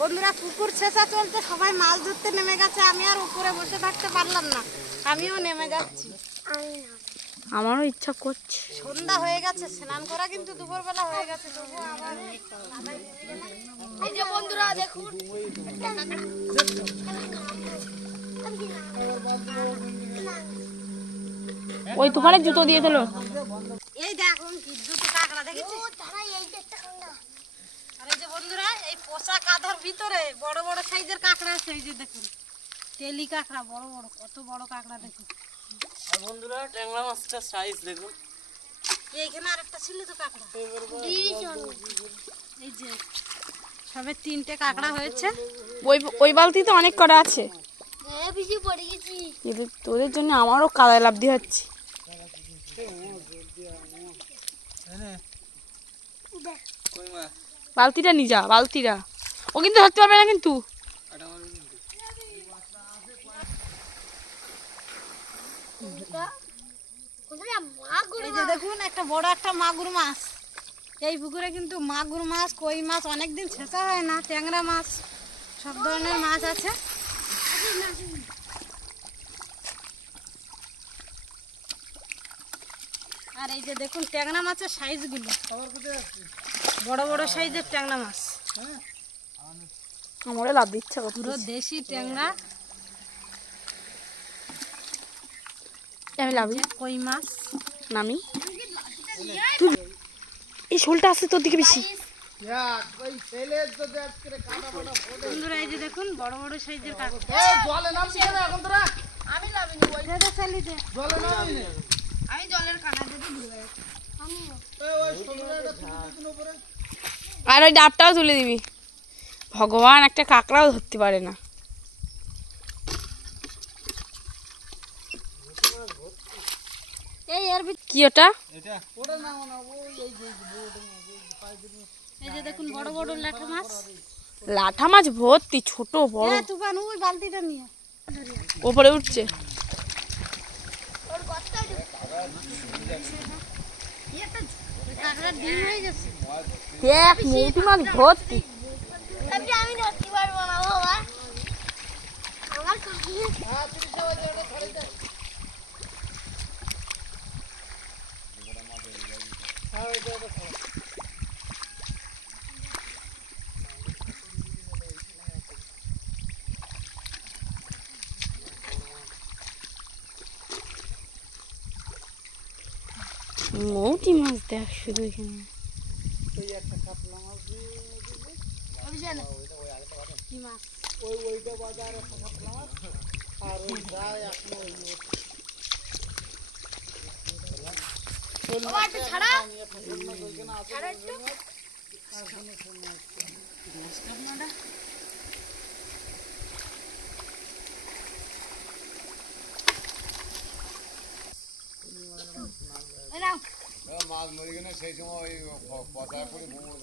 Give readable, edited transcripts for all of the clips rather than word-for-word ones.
বন্ধুরা পুকুর ছেঁচা চলতে সবাই মাছ ধরতে নেমে গেছে, আমি আর উপরে বসে থাকতে পারলাম না, আমিও নেমে যাচ্ছি। আমারও ইচ্ছা করছে। সন্ধ্যা হয়ে গেছে, স্নান করা কিন্তু দুপুরবেলা হয়ে গেছে, তবু আবার এই যে বন্ধুরা দেখুন ওই তুফানের জুতো দিয়ে দিল। এই দেখুন কি দুটো কাঁকড়া দেখেছি। আর এই যে বন্ধুরা এই পোষা কাঁধার ভিতরে বড় বড় সাইজের কাঁকড়া আছে, এই যে দেখুন তেলি কাঁকড়া, বড় বড়, কত বড় কাঁকড়া দেখুন। আর বন্ধুরা ট্যাংরা মাছটার সাইজ দেখুন। এইখানে আরেকটা ছিল তো কাঁকড়া, এই যে সবে 3টে কাঁকড়া হয়েছে। ওই বালতিতে অনেক করা আছে, তোদের জন্য আমারও কাদায় লাভ দিয়ে হচ্ছে। বালতিটা নিয়ে যা, বালতিটা ও কিন্তু ধরতে পারবে না কিন্তু। এই যে দেখুন একটা বড় একটা মাগুর মাছ, এই পুকুরে কিন্তু মাগুর মাছ, কই মাছ অনেকদিন ছেঁচা হয় না, ট্যাংরা মাছ, সব ধরনের মাছ আছে। আর এই যে দেখুন ট্যাংরা মাছের সাইজগুলো, বড় বড় সাইজের ট্যাংরা মাছ, আমারও লাভ দিচ্ছে পুরো দেশি ট্যাংরা। আমি লাভ কই মাছ নামি। এই শোলটা আছে তোর দিকে বেশি। বন্ধুরা এই যে দেখুন বড় বড় সাইজের কাঁকড়া। আমি জলের কানাতে ঢুকে গেছি। আর ওই ডাবটাও তুলে দিবি। ভগবান একটা কাঁকড়াও ধরতে পারে না। এই এর কি ওটা? এই যে দেখুন বড় বড় লাঠা মাছ। লাঠা মাছ ভর্তি, ছোট বড়। তুফান ওই বালতিটা নিয়ে ওপরে উঠছে। কাঁকড়ার ডিম হয়ে গেছে। দেখ মৌটি মাছ ভর্তি। আমি ধরতে পারবো না বাবা, আমার মৌটি মাছ দেখ শুধু এখানে। কি মাছ?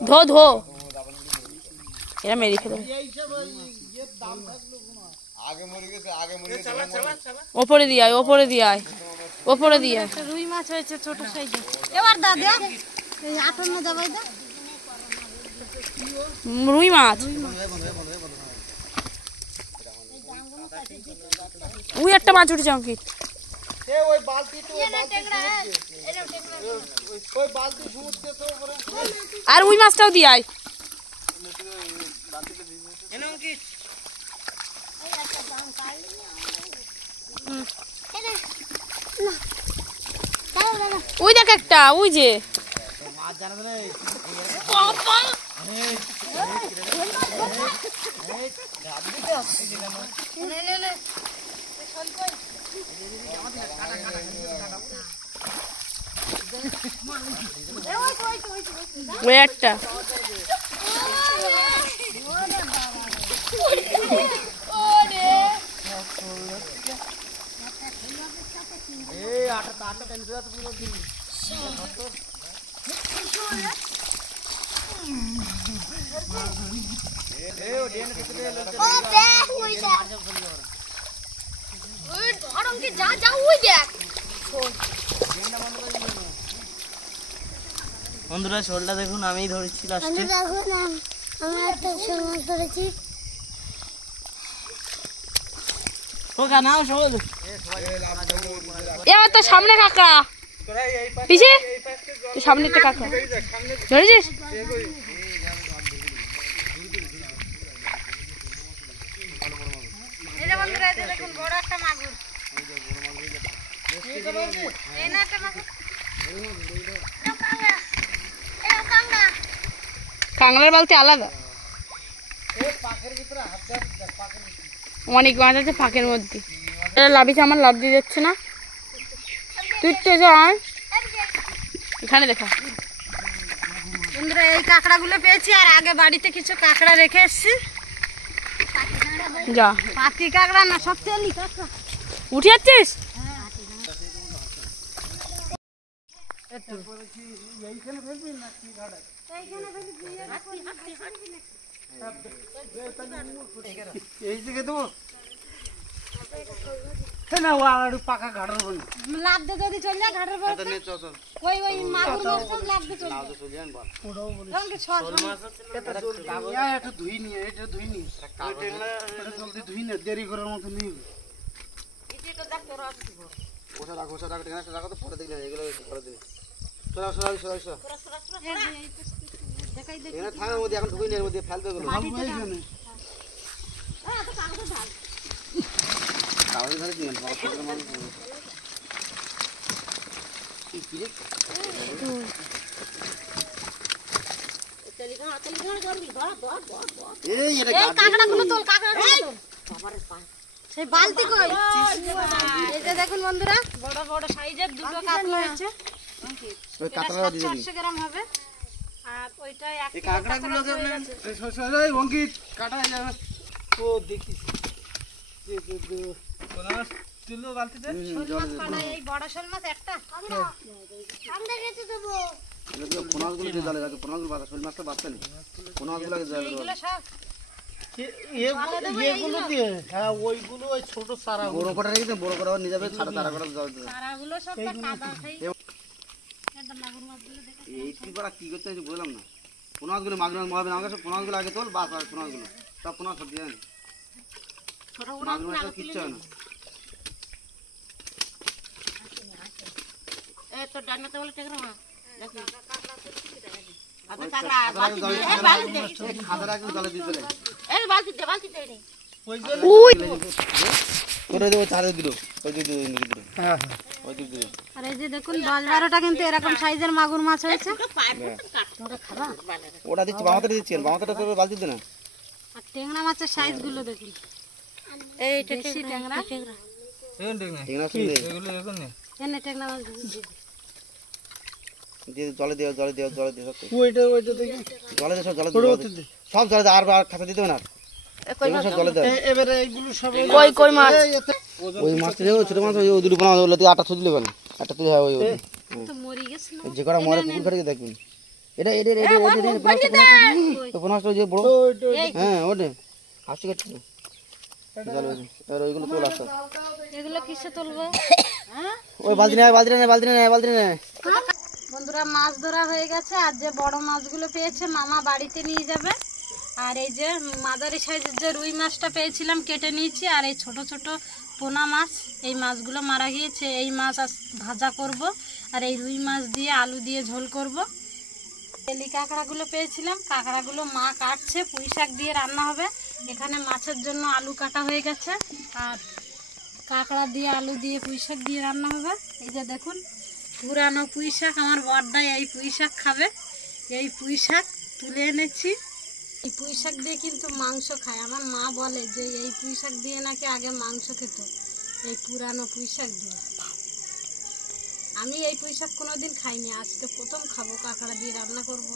ধো ধো, এরা মেরে ফেলে। ওপরে দিয়ে আয়, ওপরে দিয়ে আয়, ওপরে দিয়ে আয়। একটা রুই মাছ হয়েছে ছোট সাইজের। এবার দাদা এই 58 দাবাই দা রুই মাছ। ওই একটা মাছ উঠেছে অঙ্কিত। আর ওই মাছটাও দিয়ে আয়। ওই দেখ একটা, ওই যে ওই একটা। বন্ধুরা শোলটা দেখুন, আমি ধরেছি লাস্টে। আমি একটা শোল মাছ ধরেছি। এবার তো সামনে কাঁকড়া, পিছে সামনে একটা কাঁকড়া ধরেছিস। এই যে বন্ধুরা, এই যে দেখুন বড় একটা মাগুর। এই না একটা মাগুর। কাঁকড়ার বালতি আলাদা, অনেক মাছ আছে ফাঁকের মধ্যে। এটা লাভিছে, আমার লাভ দিয়ে যাচ্ছে না। তুই তো আয় এখানে দেখা। বন্ধুরা, এই কাঁকড়াগুলো পেয়েছি, আর আগে বাড়িতে কিছু কাঁকড়া রেখে এসেছি। যা, পাতি কাঁকড়া না, সব তেলি কাঁকড়া। উঠে যাচ্ছিস? লাভ দিয়ে যদি চলে যায় ঘাটের পর, ওই ওই মাগুর মাছ লাভ দিয়ে চলে যায়। রঙে ছ দেরি করার মতো নেই। কাঁকড়াগুলো তোল, কাঁকড়াগুলো তোল। সেই বালতি কই? এই যে দেখুন বন্ধুরা, বড় বড় সাইজের দুটো কাঁকড়া হয়েছে। এটা 700 গ্রাম হবে। আর ওইটা 1 কিলো কাঁকড়া হয়ে গেছে। অঙ্কিত কাটা যাবে তো দেখিস। শোল মাছ কাটা, এই বড় শোল মাছ একটা। আমরা কেটে দেবো। এইগুলো সব এগুলো দিয়ে, হ্যাঁ ওইগুলো ওই ছোট চারা চারাগুলো সব তো কাদা খাই। এটা মাগুর মাছগুলো দেখো। কি করতে বললাম না, পোনাগুলো মাগুর মাছ মহাবেন আমাকে, সব পোনাগুলো আগে তোল, বাস পোনাগুলো সব পোনা সব দিয়ে ছোট মাগুর মাছ কিচ্ছু হয় না। এই তো ডান্নাতে বলে টেকরা মা। খাতাটা একদম জলে দিয়ে চলে এই বালতি দে, বালতি দে রে। ওই করে দেবো, চারে দিল ওই দিল ওই দিল। আর এই যে দেখুন 10-12টা কিন্তু এরকম সাইজের মাগুর মাছ হয়েছে। ওটা দিচ্ছি, বামাতাটা দিচ্ছি, বামাতাটা তোর বালতি দে না। আর ট্যাংরা মাছের সাইজগুলো দেখুন। এইটা দেশি ট্যাংরা। এনে ট্যাংরা মাছ জলে দিও, জলে দিও, জলে দিও, ওইটা দেখি জলে দিও, সব জলে দিও, সব জলে দিও। আর খাতা দিতে হবে না, সব জলে দাও। এবারে এইগুলো সব কই কই মাছ, ওই মাছটা দেখো, ছোট মাছ ওই দুটো পোনা বললে তুই আটা তুলে গেল, একটা তুলে হয় ওই তো মরি গেছে না। যে কটা মরে পুকুর ফেটে দেখবেন। এটা পোনাটা যে বড়, হ্যাঁ ওটা হাসি কাটছে। এবার ওইগুলো তোল আসো, এগুলো কিসে তুলবো? হ্যাঁ ওই বালতি নেয়, বালতি নেয়, বালতি নেয়, বালতি নেয়। বন্ধুরা, মাছ ধরা হয়ে গেছে। আর যে বড় মাছগুলো পেয়েছে মামা বাড়িতে নিয়ে যাবে। আর এই যে মাদারি সাইজের যে রুই মাছটা পেয়েছিলাম কেটে নিয়েছি। আর এই ছোট ছোট পোনা মাছ, এই মাছগুলো মারা গিয়েছে। এই মাছ ভাজা করব। আর এই রুই মাছ দিয়ে আলু দিয়ে ঝোল করব। তেলি কাঁকড়াগুলো পেয়েছিলাম, কাঁকড়াগুলো মা কাটছে, পুঁই শাক দিয়ে রান্না হবে। এখানে মাছের জন্য আলু কাটা হয়ে গেছে। আর কাঁকড়া দিয়ে আলু দিয়ে পুঁই শাক দিয়ে রান্না হবে। এই যে দেখুন পুরানো পুঁই শাক, আমার বড়দাই এই পুঁই শাক খাবে। এই পুঁই শাক তুলে এনেছি। এই পুঁই শাক দিয়ে কিন্তু মাংস খায়। আমার মা বলে যে এই পুঁই শাক দিয়ে নাকি আগে মাংস খেত, এই পুরানো পুঁই শাক দিয়ে। আমি এই পুঁই শাক কোনোদিন খাইনি, আজকে প্রথম খাবো। কাঁকড়া দিয়ে রান্না করব।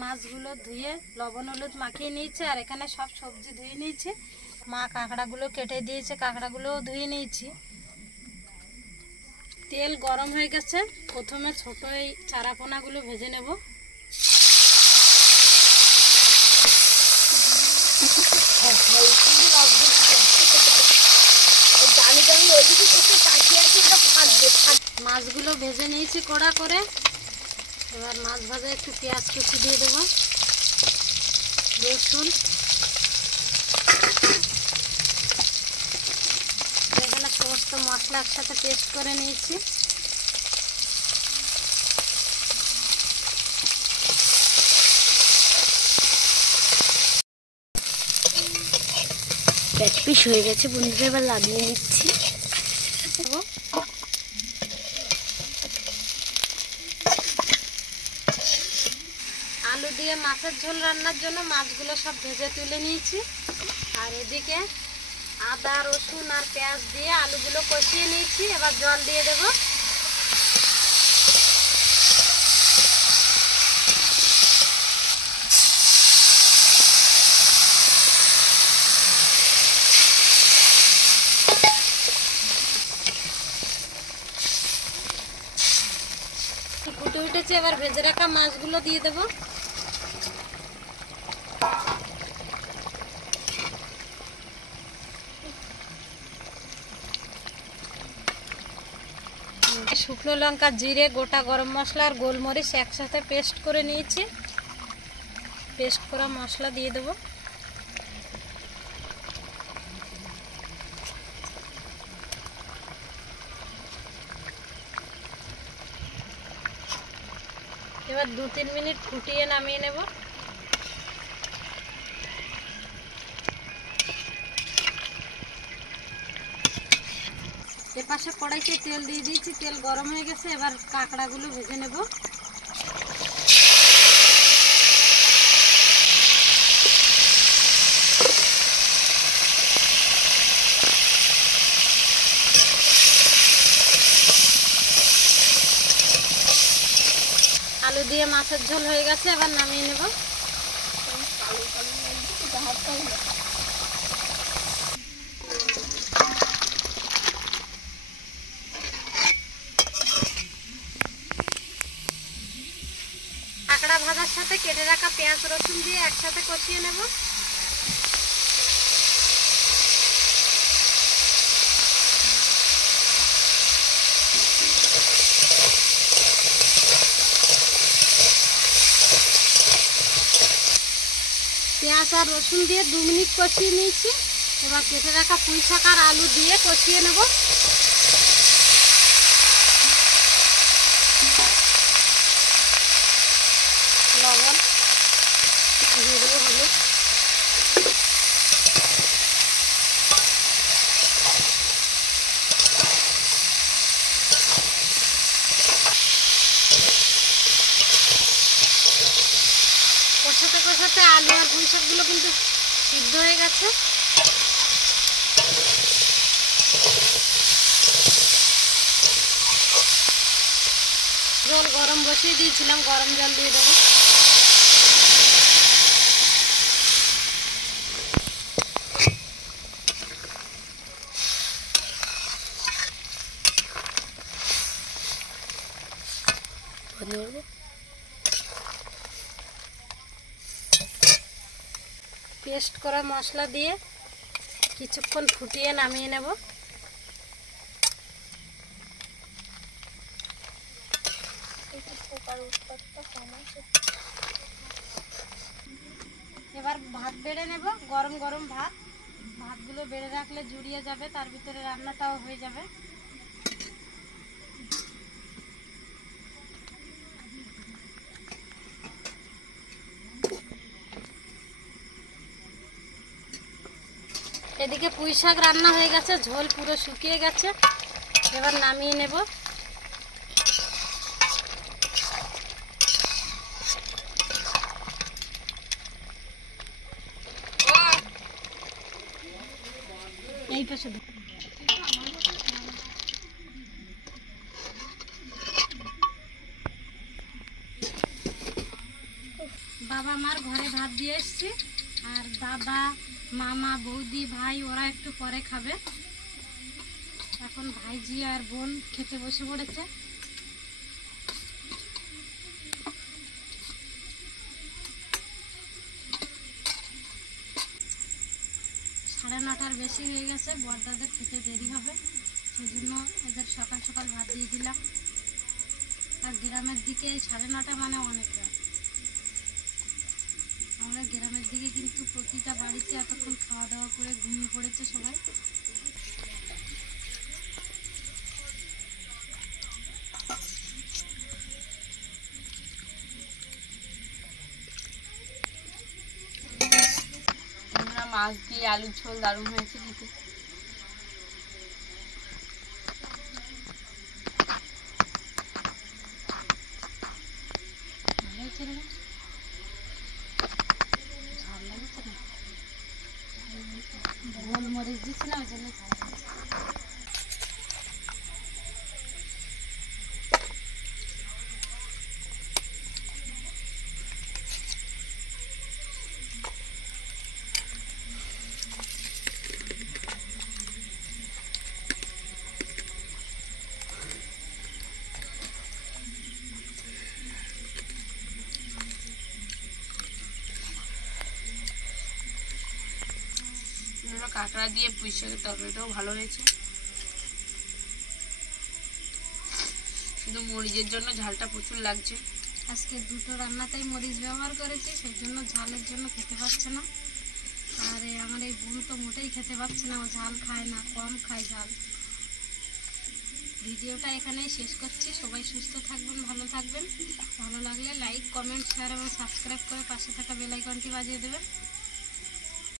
মাছগুলো ধুয়ে লবণ হলুদ মাখিয়ে নিয়েছে। আর এখানে সব সবজি ধুয়ে নিয়েছে। মা কাঁকড়াগুলো কেটে দিয়েছে, কাঁকড়াগুলোও ধুয়ে নিয়েছি। তেল গরম হয়ে গেছে। প্রথমে ছোট এই চারাপোনাগুলো ভেজে নেব। মাছগুলো ভেজে নিয়েছি কড়া করে। এবার মাছ ভাজা একটু পেঁয়াজ কুচি দিয়ে দেবো, রসুন, এখানে সমস্ত মশলা একসাথে পেস্ট করে নিয়েছি। এক পিস হয়ে গেছে বন্ধুরা, এবার লাগিয়ে নিচ্ছি। আলু দিয়ে মাছের ঝোল রান্নার জন্য মাছগুলো সব ভেজে তুলে নিয়েছি, আর এদিকে আদা রসুন আর পেঁয়াজ দিয়ে আলুগুলো কষিয়ে নিয়েছি। এবার জল দিয়ে দেব। ফুটে উঠেছে, এবার ভেজে রাখা মাছগুলো দিয়ে দেব। শুকনো লঙ্কা, জিরে, গোটা গরম মশলা আর গোলমরিচ একসাথে পেস্ট করে নিয়েছি। পেস্ট করা মশলা দিয়ে দেব। এবার 2-3 মিনিট ফুটিয়ে নামিয়ে নেব। এপাশে কড়াইতে তেল দিয়ে দিয়েছি, তেল গরম হয়ে গেছে। এবার কাঁকড়াগুলো ভেজে নেব। আলু দিয়ে মাছের ঝোল হয়ে গেছে, এবার নামিয়ে নেব। কাঁকড়া ভাজার সাথে কেটে রাখা পেঁয়াজ রসুন দিয়ে একসাথে কষিয়ে নেব। পেঁয়াজ আর রসুন দিয়ে 2 মিনিট কষিয়ে নিয়েছি। এবার কেটে রাখা পুঁই শাক আর আলু দিয়ে কষিয়ে নেব। লবণ দিয়ে দেবো, হলুদ, কষাতে কষাতে আলু আর পুঁই শাকগুলো কিন্তু সিদ্ধ হয়ে গেছে। জল গরম বসিয়ে দিয়েছিলাম, গরম জল দিয়ে দেবো। পেস্ট করা মশলা দিয়ে কিছুক্ষণ ফুটিয়ে নামিয়ে নেব। এবার ভাত বেড়ে নেব, গরম গরম ভাত। ভাতগুলো বেড়ে রাখলে জুড়িয়ে যাবে, তার ভিতরে রান্নাটাও হয়ে যাবে। এদিকে পুঁই শাক রান্না হয়ে গেছে, ঝোল পুরো শুকিয়ে গেছে। এবার নামিয়ে নেব। এই পাশে বাবা মার ঘরে ভাত দিয়ে এসছি, আর দাদা, মামা, বৌদি, ভাই ওরা একটু পরে খাবে। এখন ভাইজি আর বোন খেতে বসে পড়েছে। সাড়ে 9টার বেশি হয়ে গেছে, বড়দাদের খেতে দেরি হবে, সেই জন্য এদের সকাল সকাল ভাত দিয়ে দিলাম। আর গ্রামের দিকে এই 9:30 মানে অনেক রাত। আমরা গ্রামের দিকে কিন্তু প্রতিটা বাড়িতে এতক্ষণ খাওয়া দাওয়া করে ঘুমিয়ে পড়েছে সবাই। বন্ধুরা মাছ দিয়ে আলুর ঝোল দারুণ হয়েছে খেতে। ভালো হয়েছে রে মা? ঝাল লাগছে না? গোলমরিচ দিচ্ছি না, ওই জন্য ঝাল লাগছে। কাঁকড়া দিয়ে পুঁই শাকের তরকারিটাও ভালো হয়েছে, শুধু মরিচের জন্য ঝালটা প্রচুর লাগছে। আজকে দুটো রান্নাতেই মরিচ ব্যবহার করেছি, সেই জন্য ঝালের জন্য খেতে পাচ্ছে না। আর আমার এই বোন তো মোটেই খেতে পাচ্ছে না, ও ঝাল খায় না, কম খায় ঝাল। ভিডিওটা এখানেই শেষ করছি। সবাই সুস্থ থাকবেন, ভালো থাকবেন। ভালো লাগলে লাইক, কমেন্ট, শেয়ার এবং সাবস্ক্রাইব করে পাশে থাকা বেল আইকনটি বাজিয়ে দেবেন।